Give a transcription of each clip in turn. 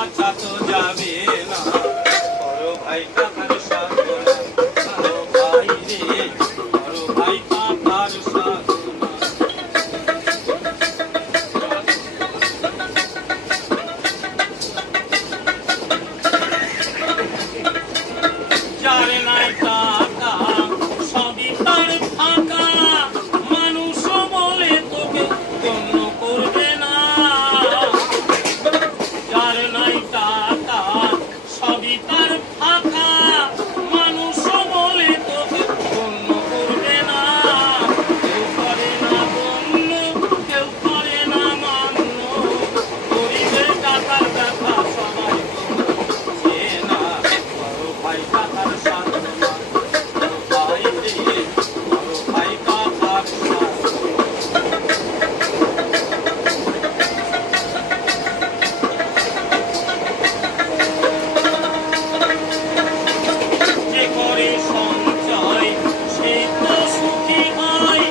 বাঁচা তো যাবে না, বড় ভাই কাকার সাধনা, বড় ভাই রে বড় ভাই কাকার সাধনা। যার নাই টাকা সবই তার ফাঁকা, মানুষ বলে তোকে গণ্য করবে না। যার নাই টাকা সবই তার ফাঁকা, মানুষ বলে তোকে গণ্য করবে না। কেউ করে না গণ্য, কেউ করে না মান্য, গরিবের টাকার ব্যথা সবাই বোঝে না। বড় ভাই কাকার সাধনা, বড় ভাই রে বড় ভাই কাকার সাধনা। যে করে সঞ্চয় সে তো সুখী হয়,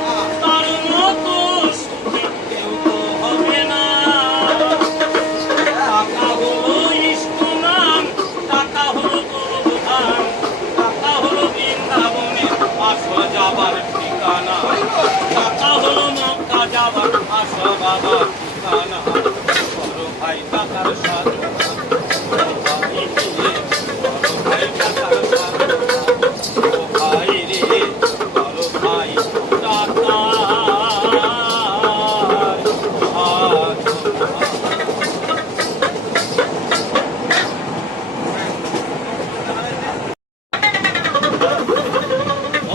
তার মতো সুখী কেউ তো হবে না। টাকা হলো ইষ্ট নাম, টাকা হলো প্রধান, টাকা হলো বৃন্দাবনের আসল যাবার ঠিকানা, টাকা হলো মক্কা যাবার আসল বাবার ঠিকানা। বড় ভাই টাকার সাধনা, বড় ভাই রে বড় ভাই টাকার সাধনা, বড় ভাই রে বড় ভাই টাকার সাধনা।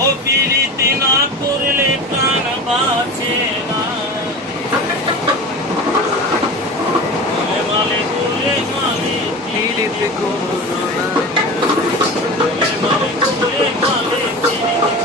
ও পিরিতি না করলে প্রাণ বাঁচে না, গোলে মালে পিরিতি করো না, গোলে মালে পিরিতি।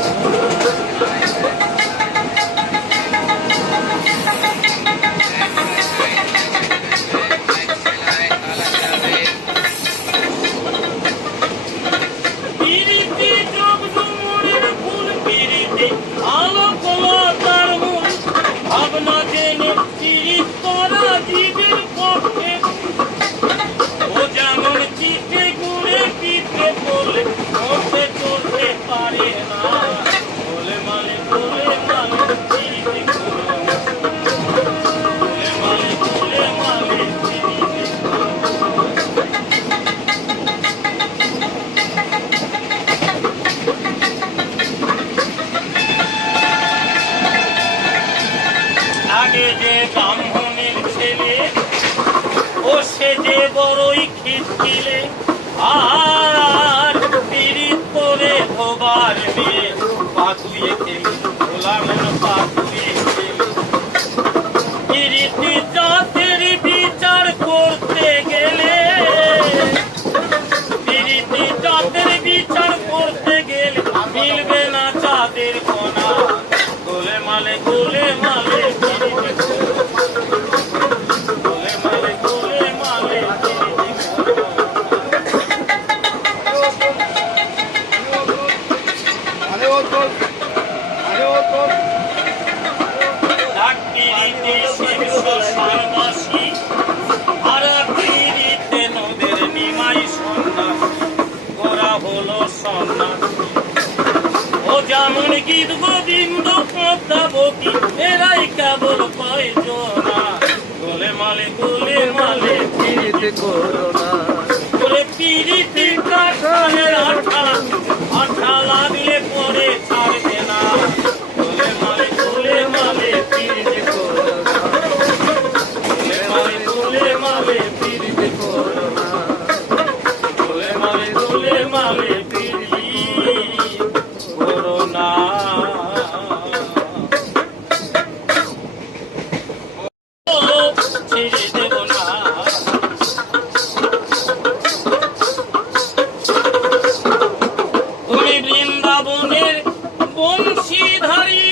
পিরিতি দ্রব্য মনের ফুল, পিরিতি আলো কলার মূল, ভাবনা জেনে পিরিত করা জীবের পক্ষে। ও যেমন চিঠে গুড়ে পিঠে পড়লে মধ্যে চলতে পারে না, গোলে মালে পিরিতি করো না, গোলে মালে পিরিতি করো না। আগে যে ব্রাহ্মণের ছেলে, ও সে যে বড়ই খিটখিলে, আর পিরিত করে ধোবার মেয়ে পাতুয়ে খেলে, ভোলা মন পাতুয়ে খেলে। পিরিতি জাতের বিচার করতে গেলে, পিরিতি জাতের বিচার করতে গেলে মিলবে না চাঁদের কোনা, গোলে মালে পিরিতি করো, গোলে মালে পিরিতি করো। এক পিরিতি শিব শ্মশানবাসী, আর এক পিরিতে নদের নিমাই সন্ন্যাসী, গোরা হলো সন্ন্যাসী। ও যেমন গীত গোবিন্দ পদ্মাবতী, এরাই কেবল কয়জনা, গোলে মালে পিরিতি করো না, করে পিরিতি কাঠালের আঠা, আঠা লাগলে পরে ছাড়বে না, গোলে মালে পিরিতি করো না, গোলে মালে পিরিতি করো না, গোলে মালে পিরিতি করো না। ও ছেড়ে দেব না, তুমি বৃন্দাবনের বংশীধারী,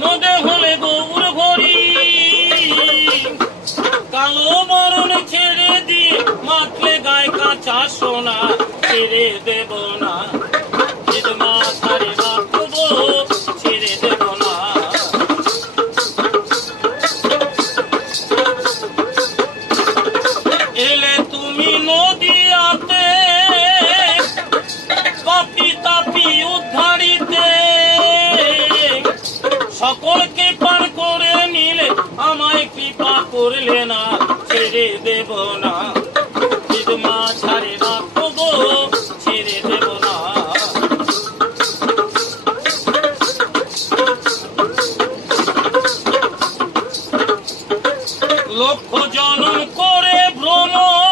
নদে হলে গৌর ভরি, কালো বরণ ছেড়ে দিয়ে মাখলে গায়ে কাঁচা সোনা, ছেড়ে দেব না, মাথারে রাখবো, ছেড়ে দেব না। ক্ষমা করলে না ছেড়ে দেব না, ঈদ মা ছাড়ে না তবু ছেড়ে দেব না। লক্ষ জনম করে ভ্রমণ